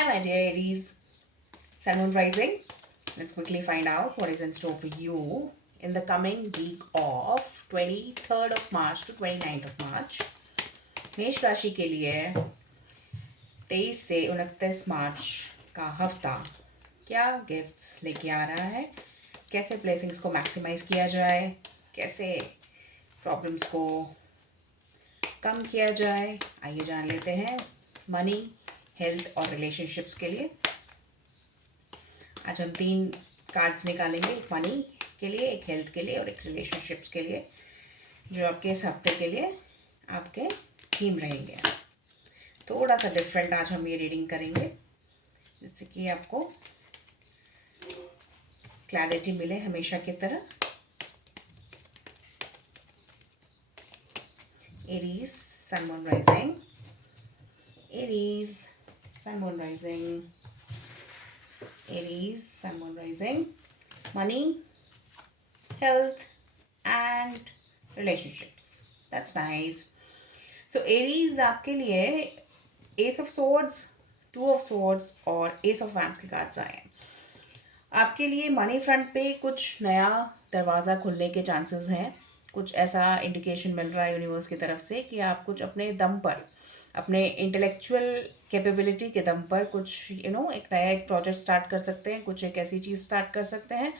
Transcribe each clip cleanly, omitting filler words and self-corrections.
Hi, my dear Aries, Sun Moon Rising. Let's quickly find out what is in store for you in the coming week of 23rd of March to 29th of March. मेष राशि के लिए 23 से 29 मार्च का हफ्ता क्या gifts लेके आ रहा है, कैसे ब्लेसिंग्स को मैक्सिमाइज किया जाए, कैसे प्रॉब्लम्स को कम किया जाए, आइए जान लेते हैं मनी, हेल्थ और रिलेशनशिप्स के लिए। आज हम 3 कार्ड्स निकालेंगे, एक मनी के लिए, एक हेल्थ के लिए और एक रिलेशनशिप्स के लिए, जो आपके इस हफ्ते के लिए आपके थीम रहेंगे। थोड़ा सा डिफरेंट आज हम ये रीडिंग करेंगे, जिससे कि आपको क्लैरिटी मिले हमेशा की तरह। Aries sun moon rising, Aries sun moon rising, Aries sun moon rising, money, health and relationships. That's nice. So Aries आपके लिए Ace of Swords, Two of Swords और Ace of Wands के कार्ड्स आए हैं। आपके लिए मनी फ्रंट पे कुछ नया दरवाज़ा खुलने के चांसेस हैं। कुछ ऐसा इंडिकेशन मिल रहा है यूनिवर्स की तरफ से कि आप कुछ अपने दम पर, अपने इंटेलेक्चुअल कैपेबिलिटी के दम पर कुछ एक नया एक प्रोजेक्ट स्टार्ट कर सकते हैं, कुछ एक ऐसी चीज़ स्टार्ट कर सकते हैं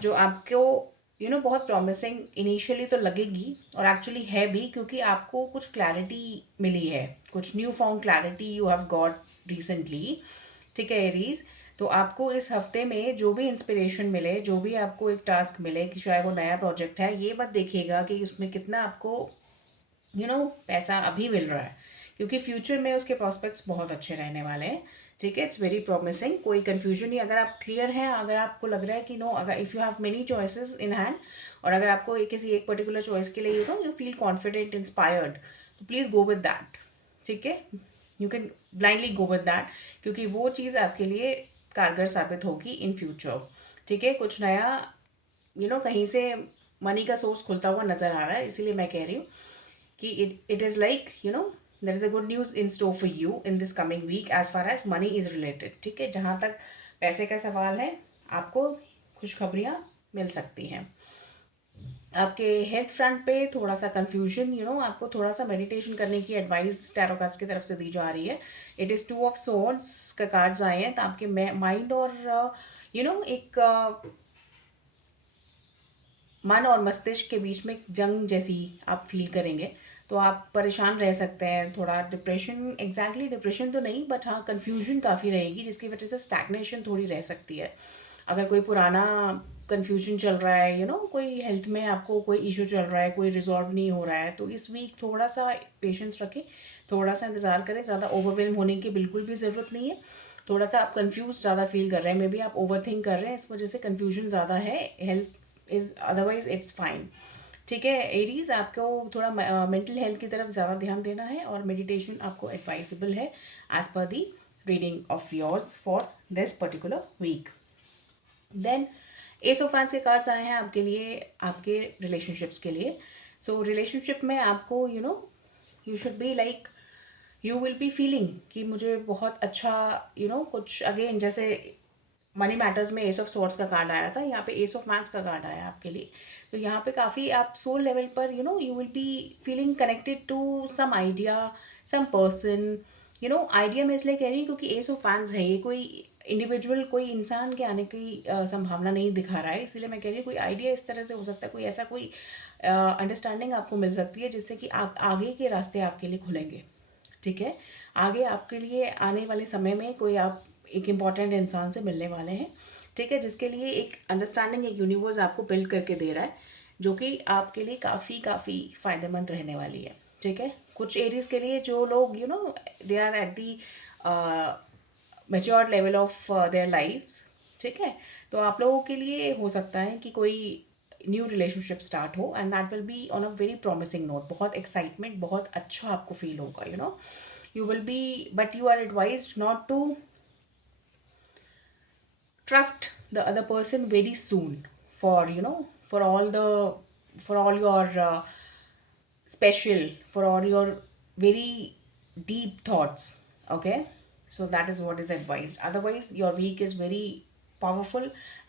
जो आपको बहुत प्रॉमिसिंग इनिशियली तो लगेगी और एक्चुअली है भी, क्योंकि आपको कुछ क्लैरिटी मिली है, कुछ new found clarity you have got recently. ठीक है एरीज, तो आपको इस हफ्ते में जो भी इंस्पिरेशन मिले, जो भी आपको एक टास्क मिले कि शायद वो नया प्रोजेक्ट है, ये मत देखिएगा कि उसमें कितना आपको पैसा अभी मिल रहा है, क्योंकि फ्यूचर में उसके प्रॉस्पेक्ट्स बहुत अच्छे रहने वाले हैं। ठीक है, इट्स वेरी प्रॉमिसिंग, कोई कन्फ्यूजन नहीं। अगर आप क्लियर हैं, अगर आपको लग रहा है कि अगर if you have many choices in hand, और अगर आपको किसी एक पर्टिकुलर चॉइस के लिए यू फील कॉन्फिडेंट, इंस्पायर्ड, तो प्लीज़ गो विद दैट। ठीक है, you can blindly go with that, क्योंकि वो चीज़ आपके लिए कारगर साबित होगी इन फ्यूचर। ठीक है, कुछ नया कहीं से मनी का सोर्स खुलता हुआ नज़र आ रहा है, इसीलिए मैं कह रही हूँ कि it is like there is a good news in store for you in this coming week as far as money is related। ठीक है, जहाँ तक पैसे का सवाल है, आपको खुशखबरियाँ मिल सकती हैं। आपके हेल्थ फ्रंट पे थोड़ा सा कंफ्यूजन, आपको थोड़ा सा मेडिटेशन करने की एडवाइस टैरो कार्ड्स की तरफ से दी जा रही है। इट इज़ 2 ऑफ सोर्ड्स का कार्ड्स आए हैं, तो आपके माइंड और एक मन और मस्तिष्क के बीच में जंग जैसी आप फील करेंगे, तो आप परेशान रह सकते हैं। थोड़ा डिप्रेशन, एग्जैक्टली डिप्रेशन तो नहीं, बट हाँ कन्फ्यूजन काफ़ी रहेगी, जिसकी वजह से स्टैग्नेशन थोड़ी रह सकती है। अगर कोई पुराना कन्फ्यूजन चल रहा है, कोई हेल्थ में आपको कोई इशू चल रहा है, कोई रिजॉल्व नहीं हो रहा है, तो इस वीक थोड़ा सा पेशेंस रखें, थोड़ा सा इंतज़ार करें। ज़्यादा ओवरवेलम होने की बिल्कुल भी ज़रूरत नहीं है। थोड़ा सा आप कंफ्यूज ज़्यादा फील कर रहे हैं, मे बी आप ओवर थिंक कर रहे हैं, इस वजह से कन्फ्यूजन ज़्यादा है। Health is otherwise it's fine. ठीक है एरीज, आपको थोड़ा मेंटल हेल्थ की तरफ ज़्यादा ध्यान देना है, और मेडिटेशन आपको एडवाइजेबल है as per the reading of yours for this particular week. Then ace of fans के कार्ड्स आए हैं आपके लिए, आपके रिलेशनशिप्स के लिए। सो रिलेशनशिप में आपको you should be like, you will be feeling कि मुझे बहुत अच्छा कुछ अगेन, जैसे मनी मैटर्स में एस ऑफ सॉर्ड्स का कार्ड आया था, यहाँ पे एस ऑफ वैंड्स का कार्ड आया आपके लिए। तो यहाँ पे काफ़ी आप सोल लेवल पर you will be feeling connected to some idea, some person. Idea मैं इसलिए कह रही हूँ क्योंकि एस ऑफ वैंड्स है, ये कोई इंडिविजुअल, कोई इंसान के आने की संभावना नहीं दिखा रहा है, इसीलिए मैं कह रही हूँ कोई आइडिया इस तरह से हो सकता है, कोई ऐसा कोई अंडरस्टैंडिंग आपको मिल सकती है, जिससे कि आप आगे के रास्ते आपके लिए खुलेंगे। ठीक है, आगे आपके लिए आने वाले समय में कोई आप एक इम्पॉर्टेंट इंसान से मिलने वाले हैं। ठीक है, जिसके लिए एक अंडरस्टैंडिंग, एक यूनिवर्स आपको बिल्ड करके दे रहा है, जो कि आपके लिए काफ़ी फ़ायदेमंद रहने वाली है। ठीक है, कुछ एरियाज़ के लिए जो लोग they are at the matured level of their lifes. ठीक है, तो आप लोगों के लिए हो सकता है कि कोई न्यू रिलेशनशिप स्टार्ट हो, and that will be on a very promising note. बहुत एक्साइटमेंट, बहुत अच्छा आपको फील होगा, you will be, but you are advised not to trust the other person very soon, for for all the, for all your special, for all your very deep thoughts. Okay, So that is what is advised. Otherwise, your week is very powerful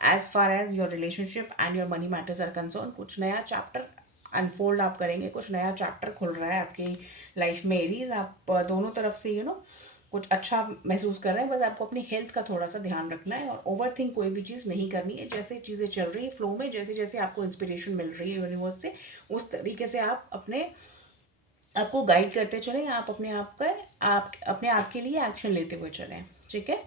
as far as your relationship and your money matters are concerned. कुछ नया chapter unfold आप करेंगे, कुछ नया chapter खुल रहा है आपकी लाइफ में एरीज। आप दोनों तरफ से कुछ अच्छा महसूस कर रहे हैं। बस आपको अपनी हेल्थ का थोड़ा सा ध्यान रखना है और ओवर थिंक कोई भी चीज़ नहीं करनी है। जैसे चीज़ें चल रही है फ्लो में, जैसे जैसे आपको इंस्पिरेशन मिल रही है यूनिवर्स से, उस तरीके से आप आपको गाइड करते चलें। आप अपने आप के लिए एक्शन लेते हुए चलें। ठीक है,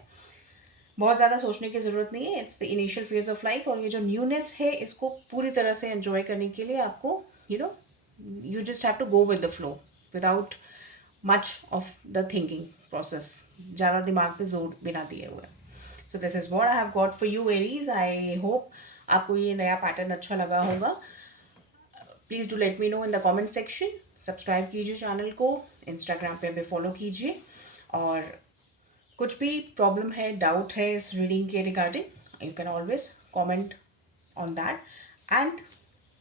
बहुत ज़्यादा सोचने की ज़रूरत नहीं है। It's the initial phase of life, और ये जो न्यूनेस है इसको पूरी तरह से एंजॉय करने के लिए आपको you just have to go with the flow without much of the thinking process, ज़्यादा दिमाग पे जोर बिना दिए हुए। So this is what I have got for you Aries. I hope आपको ये नया पैटर्न अच्छा लगा होगा। Please do let me know in the comment section. Subscribe कीजिए चैनल को, इंस्टाग्राम पे भी फॉलो कीजिए, और कुछ भी प्रॉब्लम है, डाउट है इस रीडिंग के regarding, you can always comment on that and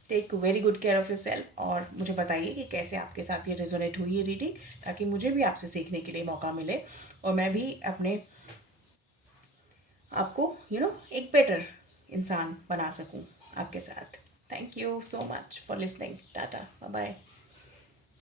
take very good care of yourself. और मुझे बताइए कि कैसे आपके साथ ये रेजोनेट हुई है रीडिंग, ताकि मुझे भी आपसे सीखने के लिए मौका मिले और मैं भी आपको एक बेटर इंसान बना सकूं आपके साथ। Thank you so much for listening. Tata, bye bye.